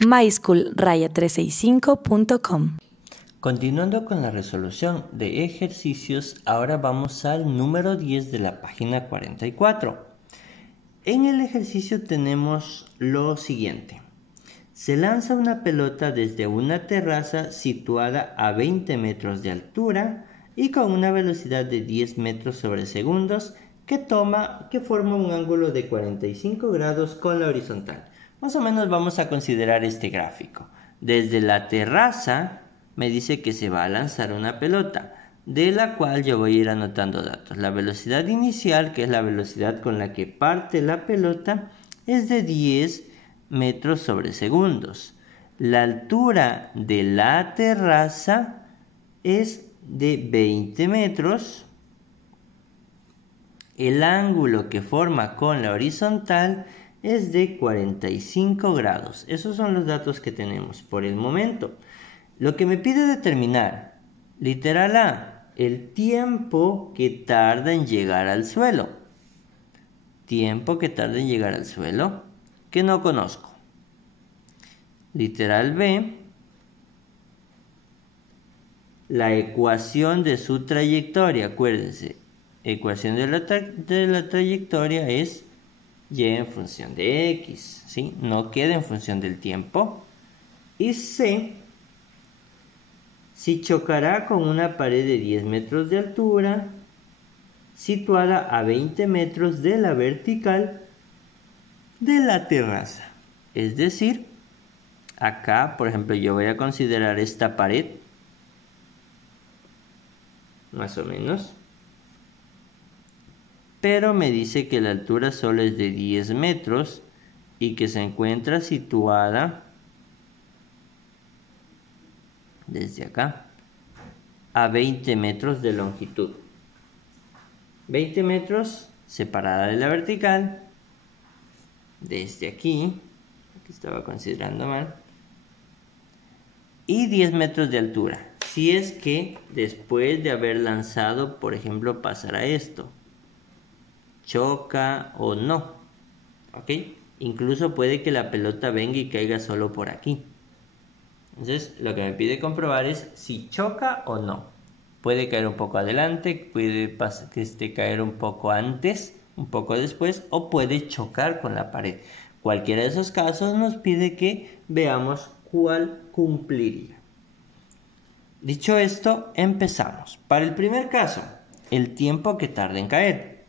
myschool-365.com. Continuando con la resolución de ejercicios, ahora vamos al número 10 de la página 44. En el ejercicio tenemos lo siguiente. Se lanza una pelota desde una terraza situada a 20 metros de altura y con una velocidad de 10 metros sobre segundos que forma un ángulo de 45 grados con la horizontal. Más o menos vamos a considerar este gráfico. Desde la terraza me dice que se va a lanzar una pelota, de la cual yo voy a ir anotando datos. La velocidad inicial, que es la velocidad con la que parte la pelota, es de 10 metros sobre segundos. La altura de la terraza es de 20 metros. El ángulo que forma con la horizontal es de 45 grados. Esos son los datos que tenemos por el momento. Lo que me pide determinar, literal A, el tiempo que tarda en llegar al suelo. Tiempo que tarda en llegar al suelo, que no conozco. Literal B, la ecuación de su trayectoria. Acuérdense, ecuación de la trayectoria es y en función de x, ¿sí? No queda en función del tiempo. Y C, si chocará con una pared de 10 metros de altura, situada a 20 metros de la vertical de la terraza. Es decir, acá, por ejemplo, yo voy a considerar esta pared, más o menos, pero me dice que la altura solo es de 10 metros y que se encuentra situada desde acá a 20 metros de longitud. 20 metros separada de la vertical, desde aquí estaba considerando mal, y 10 metros de altura. Si es que después de haber lanzado, por ejemplo, pasará esto, choca o no, ¿ok? Incluso puede que la pelota venga y caiga solo por aquí. Entonces, lo que me pide comprobar es si choca o no. Puede caer un poco adelante, puede caer un poco antes, un poco después, o puede chocar con la pared. Cualquiera de esos casos nos pide que veamos cuál cumpliría. Dicho esto, empezamos. Para el primer caso, el tiempo que tarda en caer.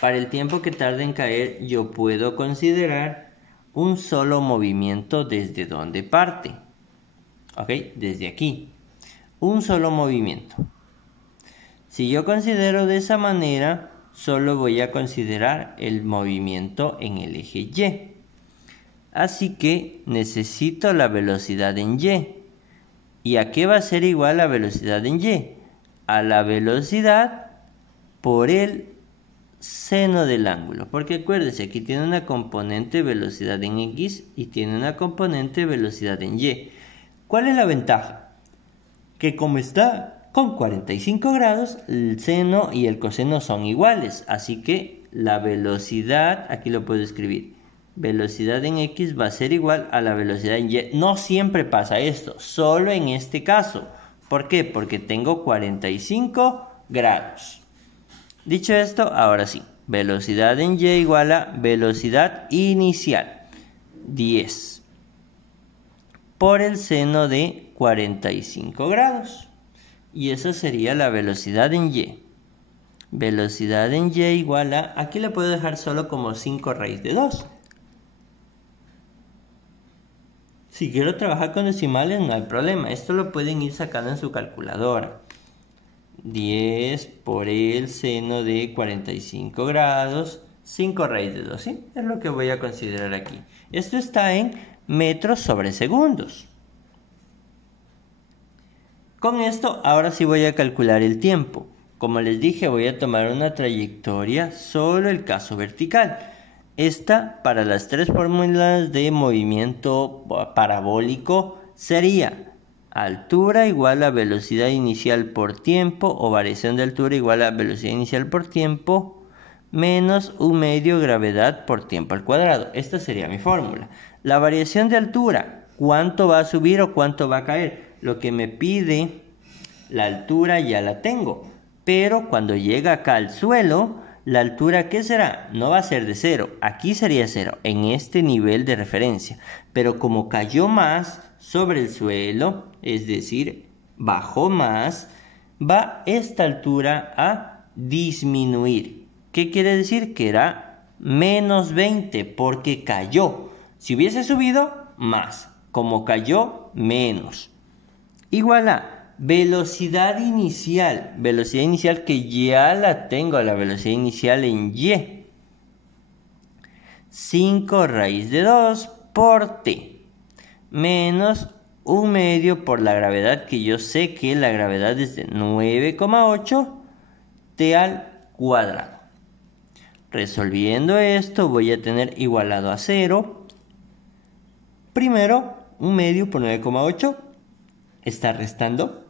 Para el tiempo que tarda en caer, yo puedo considerar un solo movimiento desde donde parte. ¿Ok? Desde aquí. Un solo movimiento. Si yo considero de esa manera, solo voy a considerar el movimiento en el eje Y. Así que necesito la velocidad en Y. ¿Y a qué va a ser igual la velocidad en Y? A la velocidad por el seno del ángulo, porque acuérdense, aquí tiene una componente velocidad en X y tiene una componente velocidad en Y. ¿Cuál es la ventaja? Que como está con 45 grados, el seno y el coseno son iguales, así que la velocidad, aquí lo puedo escribir, velocidad en X va a ser igual a la velocidad en Y. No siempre pasa esto, solo en este caso. ¿Por qué? Porque tengo 45 grados. Dicho esto, ahora sí, velocidad en Y igual a velocidad inicial, 10 por el seno de 45 grados. Y esa sería la velocidad en Y. Velocidad en Y igual a, aquí le puedo dejar solo como 5 raíz de 2. Si quiero trabajar con decimales no hay problema, esto lo pueden ir sacando en su calculadora. 10 por el seno de 45 grados, 5 raíz de 2, ¿sí? Es lo que voy a considerar aquí. Esto está en metros sobre segundos. Con esto, ahora sí voy a calcular el tiempo. Como les dije, voy a tomar una trayectoria, solo el caso vertical. Esta, para las tres fórmulas de movimiento parabólico, sería altura igual a velocidad inicial por tiempo, o variación de altura igual a velocidad inicial por tiempo, menos 1/2 gravedad por tiempo al cuadrado. Esta sería mi fórmula. La variación de altura, ¿cuánto va a subir o cuánto va a caer? Lo que me pide la altura ya la tengo, pero cuando llega acá al suelo, la altura, ¿qué será? No va a ser de 0, aquí sería 0, en este nivel de referencia. Pero como cayó más sobre el suelo, es decir, bajó más, va esta altura a disminuir. ¿Qué quiere decir? Que era menos 20 porque cayó. Si hubiese subido, más. Como cayó, menos. Igual a velocidad inicial que ya la tengo, la velocidad inicial en y. 5 raíz de 2 por t, menos 1/2 por la gravedad, que yo sé que la gravedad es de 9,8 t al cuadrado. Resolviendo esto voy a tener igualado a 0. Primero, 1/2 por 9,8 está restando.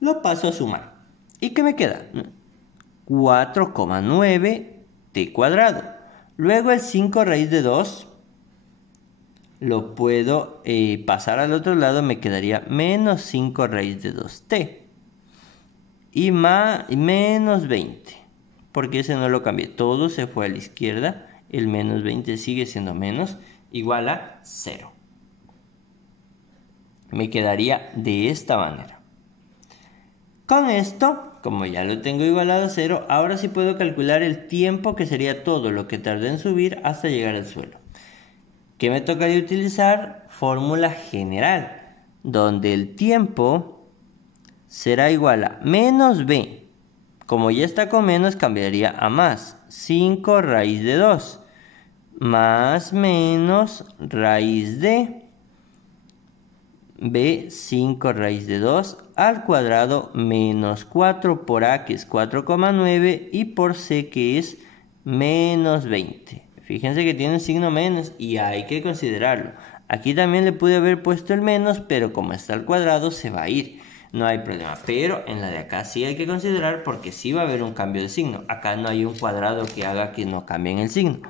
Lo paso a sumar. ¿Y qué me queda? 4,9 t cuadrado. Luego el 5 raíz de 2 lo puedo pasar al otro lado, me quedaría menos 5 raíz de 2t. Y menos 20, porque ese no lo cambié, todo se fue a la izquierda, el menos 20 sigue siendo menos, igual a 0. Me quedaría de esta manera. Con esto, como ya lo tengo igualado a 0, ahora sí puedo calcular el tiempo, que sería todo lo que tardé en subir hasta llegar al suelo. ¿Qué me tocaría utilizar? Fórmula general, donde el tiempo será igual a menos b. Como ya está con menos, cambiaría a más. 5 raíz de 2 más menos raíz de b, 5 raíz de 2 al cuadrado menos 4 por a, que es 4,9, y por c, que es menos 20. Fíjense que tiene un signo menos y hay que considerarlo. Aquí también le pude haber puesto el menos, pero como está al cuadrado se va a ir. No hay problema, pero en la de acá sí hay que considerar, porque sí va a haber un cambio de signo. Acá no hay un cuadrado que haga que no cambien el signo.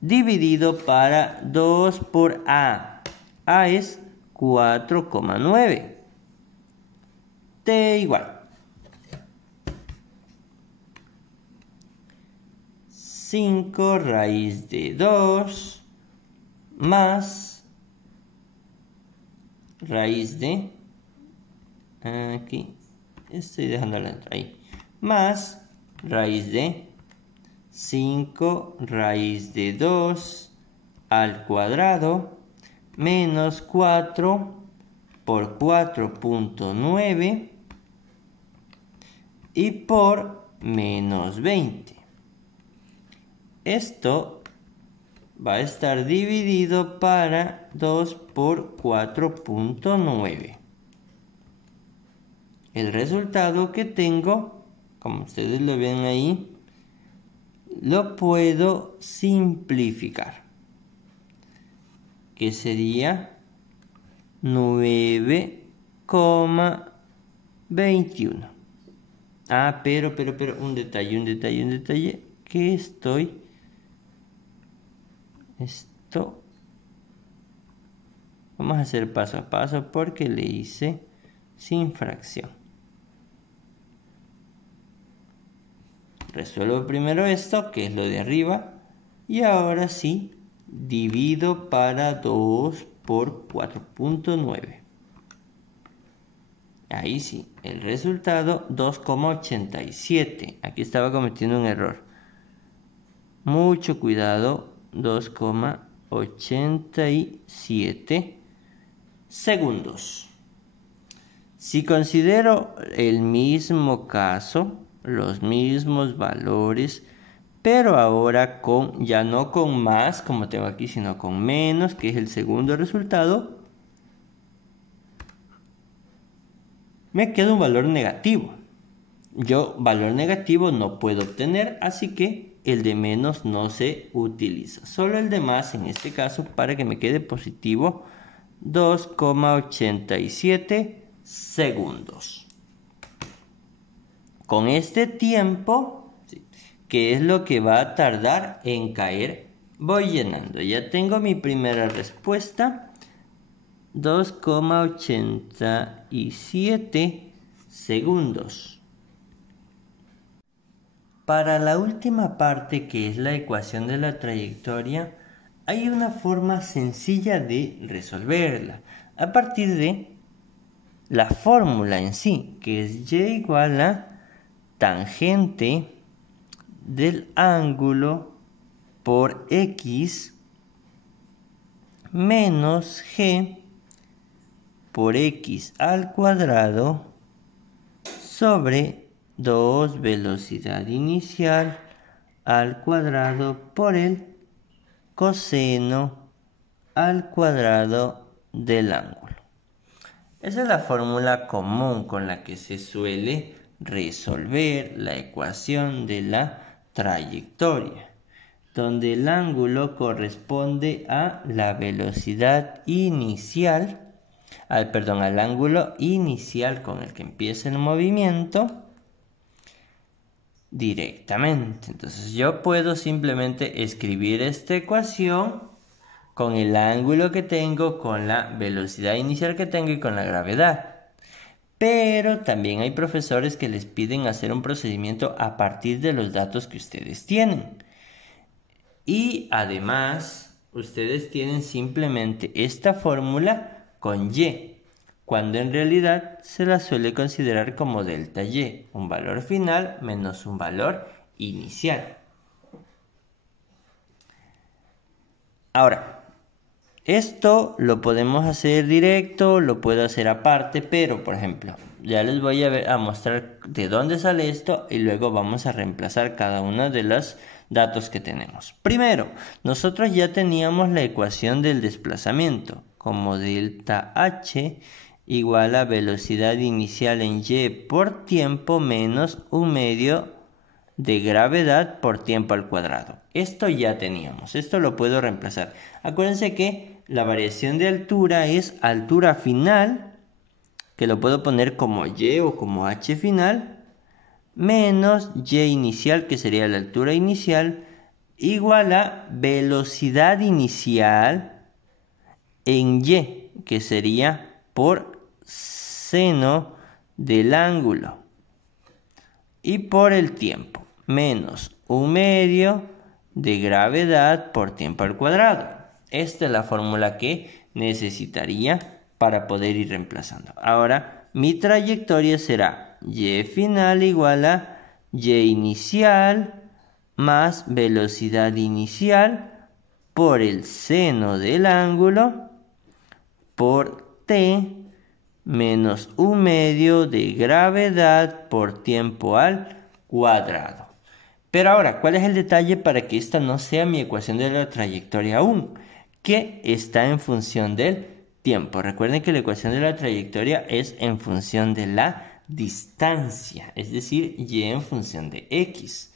Dividido para 2 por a. A es 4,9. T igual 5 raíz de 2 más raíz de, aquí estoy dejando la letra ahí, más raíz de 5 raíz de 2 al cuadrado menos 4 por 4,9 y por menos 20. Esto va a estar dividido para 2 por 4,9. El resultado que tengo, como ustedes lo ven ahí, lo puedo simplificar, que sería 9,21. Pero un detalle, que esto vamos a hacer paso a paso porque le hice sin fracción. Resuelvo primero esto, que es lo de arriba, y ahora sí divido para 2 por 4,9. Ahí sí, el resultado 2,87. Aquí estaba cometiendo un error. Mucho cuidado, 2,87 segundos. Si considero el mismo caso, los mismos valores, pero ahora ya no con más como tengo aquí, sino con menos, que es el segundo resultado, me queda un valor negativo. Yo valor negativo no puedo obtener, así que el de menos no se utiliza. Solo el de más, en este caso, para que me quede positivo, 2,87 segundos. con este tiempo, ¿sí?, que es lo que va a tardar en caer, voy llenando. Ya tengo mi primera respuesta, 2,87 segundos. Para la última parte, que es la ecuación de la trayectoria, hay una forma sencilla de resolverla a partir de la fórmula en sí, que es y igual a tangente del ángulo por x menos g por x al cuadrado sobre 2 velocidad inicial al cuadrado por el coseno al cuadrado del ángulo. Esa es la fórmula común con la que se suele resolver la ecuación de la trayectoria, donde el ángulo corresponde a la velocidad inicial, al ángulo inicial con el que empieza el movimiento directamente. Entonces yo puedo simplemente escribir esta ecuación con el ángulo que tengo, con la velocidad inicial que tengo y con la gravedad. Pero también hay profesores que les piden hacer un procedimiento a partir de los datos que ustedes tienen. Y además, ustedes tienen simplemente esta fórmula con y, cuando en realidad se la suele considerar como delta y, un valor final menos un valor inicial. Ahora, esto lo podemos hacer directo, lo puedo hacer aparte, pero por ejemplo, ya les voy a mostrar de dónde sale esto y luego vamos a reemplazar cada uno de los datos que tenemos. Primero, nosotros ya teníamos la ecuación del desplazamiento como delta h igual a velocidad inicial en y por tiempo menos un medio de gravedad por tiempo al cuadrado. Esto ya teníamos, esto lo puedo reemplazar. Acuérdense que la variación de altura es altura final, que lo puedo poner como y o como h final, menos y inicial, que sería la altura inicial, igual a velocidad inicial en y, que sería por seno del ángulo, y por el tiempo, menos un medio de gravedad por tiempo al cuadrado. Esta es la fórmula que necesitaría para poder ir reemplazando. Ahora, mi trayectoria será y final igual a y inicial más velocidad inicial por el seno del ángulo por t menos un medio de gravedad por tiempo al cuadrado. Pero ahora, ¿cuál es el detalle para que esta no sea mi ecuación de la trayectoria aún? Que está en función del tiempo. Recuerden que la ecuación de la trayectoria es en función de la distancia, es decir, y en función de x.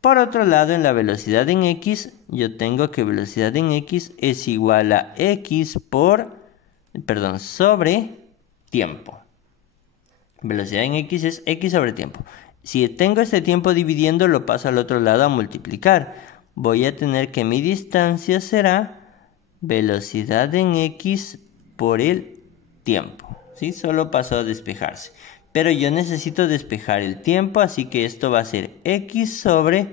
Por otro lado, en la velocidad en x, yo tengo que velocidad en x es igual a x sobre tiempo. Velocidad en x es x sobre tiempo. Si tengo este tiempo dividiendo, lo paso al otro lado a multiplicar. Voy a tener que mi distancia será velocidad en x por el tiempo. ¿Sí? Solo pasó a despejarse. Pero yo necesito despejar el tiempo, así que esto va a ser x sobre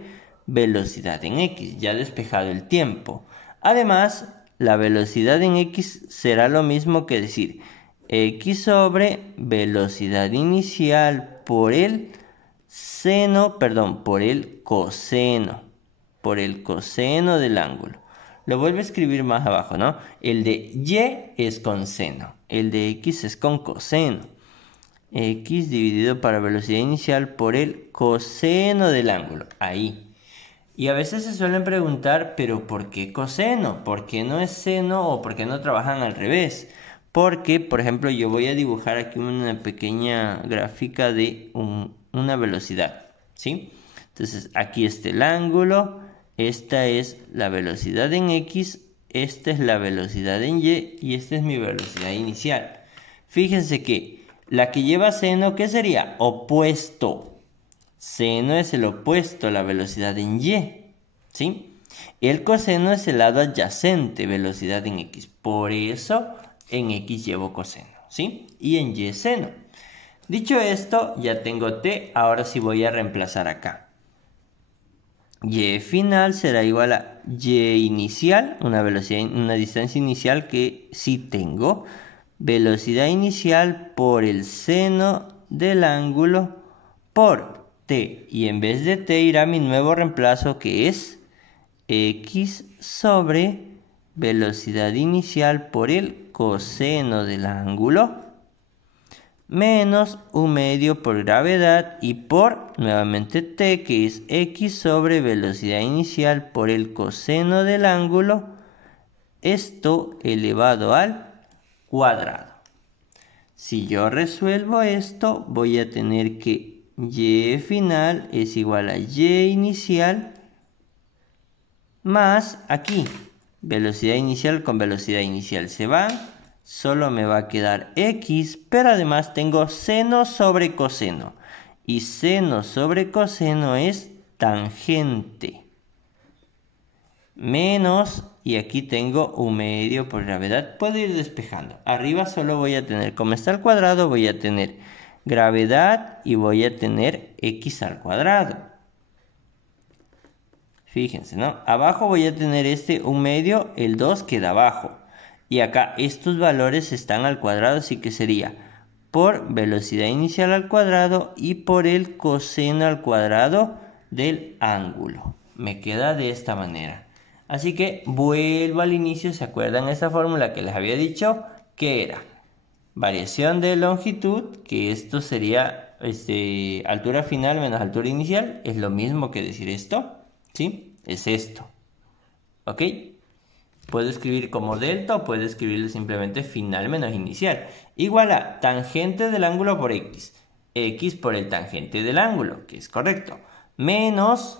velocidad en x, ya despejado el tiempo. Además, la velocidad en x será lo mismo que decir x sobre velocidad inicial por el coseno del ángulo. Lo vuelvo a escribir más abajo, ¿no? El de y es con seno, el de x es con coseno. X dividido para velocidad inicial por el coseno del ángulo, ahí. Y a veces se suelen preguntar, ¿pero por qué coseno? ¿Por qué no es seno o por qué no trabajan al revés? Porque, por ejemplo, yo voy a dibujar aquí una pequeña gráfica de una velocidad, ¿sí? Entonces, aquí está el ángulo, esta es la velocidad en x, esta es la velocidad en y esta es mi velocidad inicial. Fíjense que la que lleva seno, ¿qué sería? Opuesto. Seno es el opuesto a la velocidad en y, ¿sí? El coseno es el lado adyacente, velocidad en x. Por eso en x llevo coseno, ¿sí? Y en y seno. Dicho esto, ya tengo t, ahora sí voy a reemplazar acá. Y final será igual a y inicial, una distancia inicial que sí tengo. Velocidad inicial por el seno del ángulo por t. Y en vez de t irá mi nuevo reemplazo que es x sobre velocidad inicial por el coseno del ángulo menos 1/2 por gravedad y por nuevamente t, que es x sobre velocidad inicial por el coseno del ángulo, esto elevado al cuadrado. Si yo resuelvo esto, voy a tener que y final es igual a y inicial más aquí, velocidad inicial con velocidad inicial se van. Solo me va a quedar x, pero además tengo seno sobre coseno. Y seno sobre coseno es tangente. Menos, y aquí tengo 1/2 por gravedad. Puedo ir despejando. Arriba solo voy a tener, como está al cuadrado, voy a tener gravedad y voy a tener x al cuadrado. Fíjense, ¿no? Abajo voy a tener 1/2, el 2 queda abajo. Y acá estos valores están al cuadrado, así que sería por velocidad inicial al cuadrado y por el coseno al cuadrado del ángulo. Me queda de esta manera. Así que vuelvo al inicio, ¿se acuerdan esta fórmula que les había dicho? Que era variación de longitud, que esto sería altura final menos altura inicial. Es lo mismo que decir esto, ¿sí? Es esto. ¿Ok? Puedo escribir como delta o puedo escribirlo simplemente final menos inicial. Igual a tangente del ángulo por x. X por el tangente del ángulo, que es correcto. Menos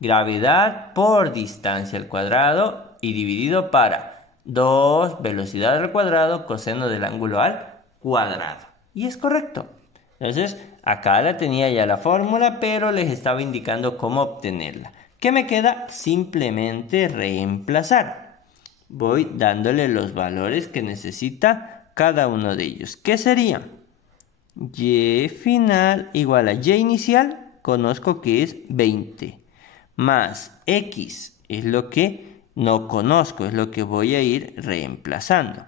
gravedad por distancia al cuadrado y dividido para 2 velocidad al cuadrado coseno del ángulo al cuadrado. Y es correcto. Entonces, acá la tenía ya la fórmula, pero les estaba indicando cómo obtenerla. ¿Qué me queda? Simplemente reemplazar. Voy dándole los valores que necesita cada uno de ellos. ¿Qué sería? Y final igual a y inicial, conozco que es 20. Más x es lo que no conozco, es lo que voy a ir reemplazando.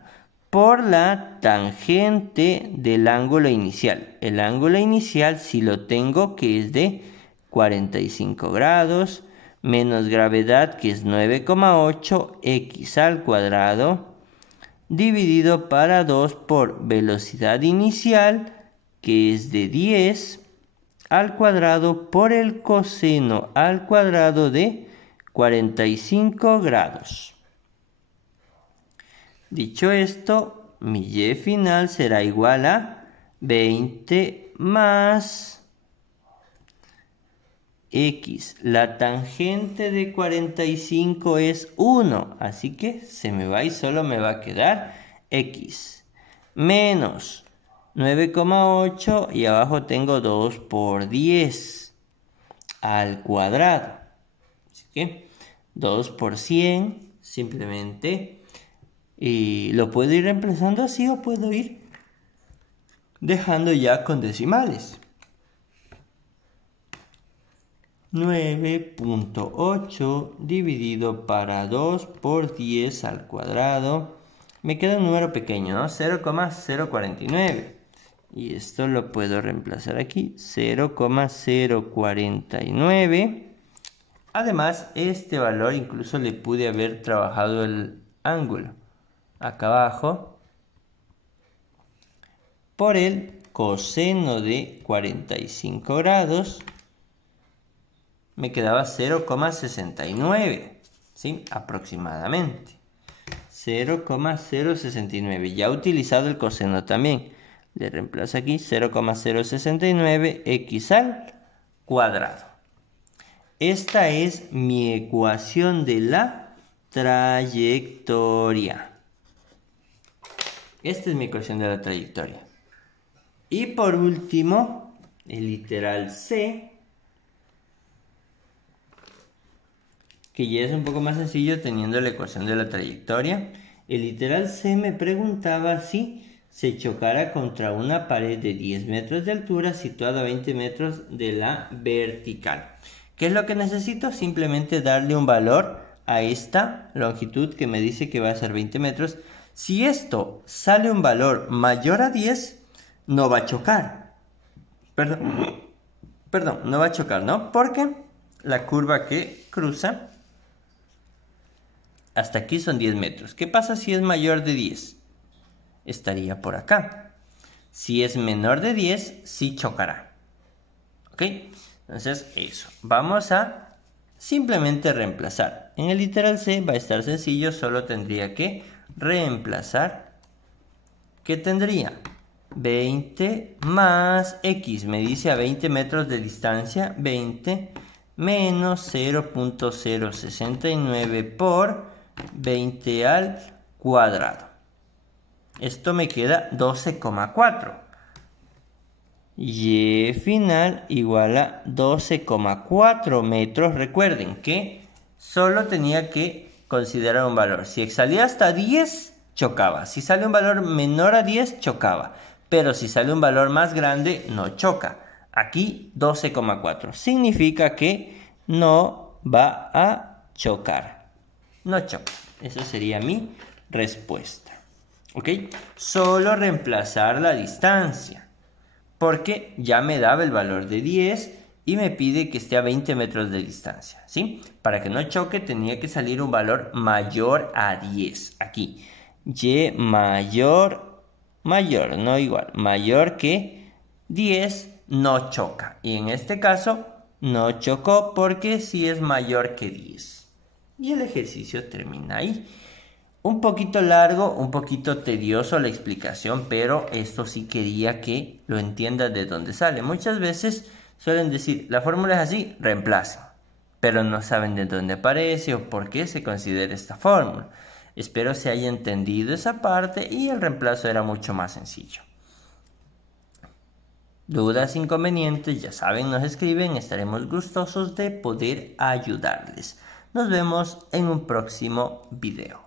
Por la tangente del ángulo inicial. El ángulo inicial sí lo tengo, que es de 45 grados. Menos gravedad, que es 9,8 x al cuadrado, dividido para 2 por velocidad inicial, que es de 10 al cuadrado por el coseno al cuadrado de 45 grados. Dicho esto, mi y final será igual a 20 más x. La tangente de 45 es 1, así que se me va y solo me va a quedar x. Menos 9,8 y abajo tengo 2 por 10 al cuadrado. Así que 2 por 100 simplemente. Y lo puedo ir reemplazando así o puedo ir dejando ya con decimales. 9.8 dividido para 2 por 10 al cuadrado. Me queda un número pequeño, ¿no? 0,049. Y esto lo puedo reemplazar aquí. 0,049. Además, este valor incluso le pude haber trabajado el ángulo. Acá abajo. Por el coseno de 45 grados. Me quedaba 0,69, ¿sí? Aproximadamente. 0,069. Ya he utilizado el coseno también. Le reemplazo aquí 0,069 x al cuadrado. Esta es mi ecuación de la trayectoria. Esta es mi ecuación de la trayectoria. Y por último, el literal C, que ya es un poco más sencillo teniendo la ecuación de la trayectoria. El literal C me preguntaba si se chocara contra una pared de 10 metros de altura situada a 20 metros de la vertical. ¿Qué es lo que necesito? Simplemente darle un valor a esta longitud que me dice que va a ser 20 metros. Si esto sale un valor mayor a 10, no va a chocar. Perdón, no va a chocar, ¿no? Porque la curva que cruza hasta aquí son 10 metros. ¿Qué pasa si es mayor de 10? Estaría por acá. Si es menor de 10, sí chocará. ¿Ok? Entonces, eso. Vamos a simplemente reemplazar. En el literal C va a estar sencillo. Solo tendría que reemplazar. ¿Qué tendría? 20 más X. Me dice a 20 metros de distancia. 20 menos 0.069 por 20 al cuadrado. Esto me queda 12,4. Y final igual a 12,4 metros. Recuerden que solo tenía que considerar un valor. Si salía hasta 10, chocaba. Si sale un valor menor a 10, chocaba. Pero si sale un valor más grande, no choca. Aquí 12,4. Significa que no va a chocar. No choca. Esa sería mi respuesta. ¿Ok? Solo reemplazar la distancia. Porque ya me daba el valor de 10 y me pide que esté a 20 metros de distancia. ¿Sí? Para que no choque tenía que salir un valor mayor a 10. Aquí. Y mayor, no igual. Mayor que 10 no choca. Y en este caso no chocó porque sí es mayor que 10. Y el ejercicio termina ahí. Un poquito largo, un poquito tedioso la explicación, pero esto sí quería que lo entiendas de dónde sale. Muchas veces suelen decir, la fórmula es así, reemplacen, pero no saben de dónde aparece o por qué se considera esta fórmula. Espero se haya entendido esa parte y el reemplazo era mucho más sencillo. Dudas, inconvenientes, ya saben, nos escriben, estaremos gustosos de poder ayudarles. Nos vemos en un próximo video.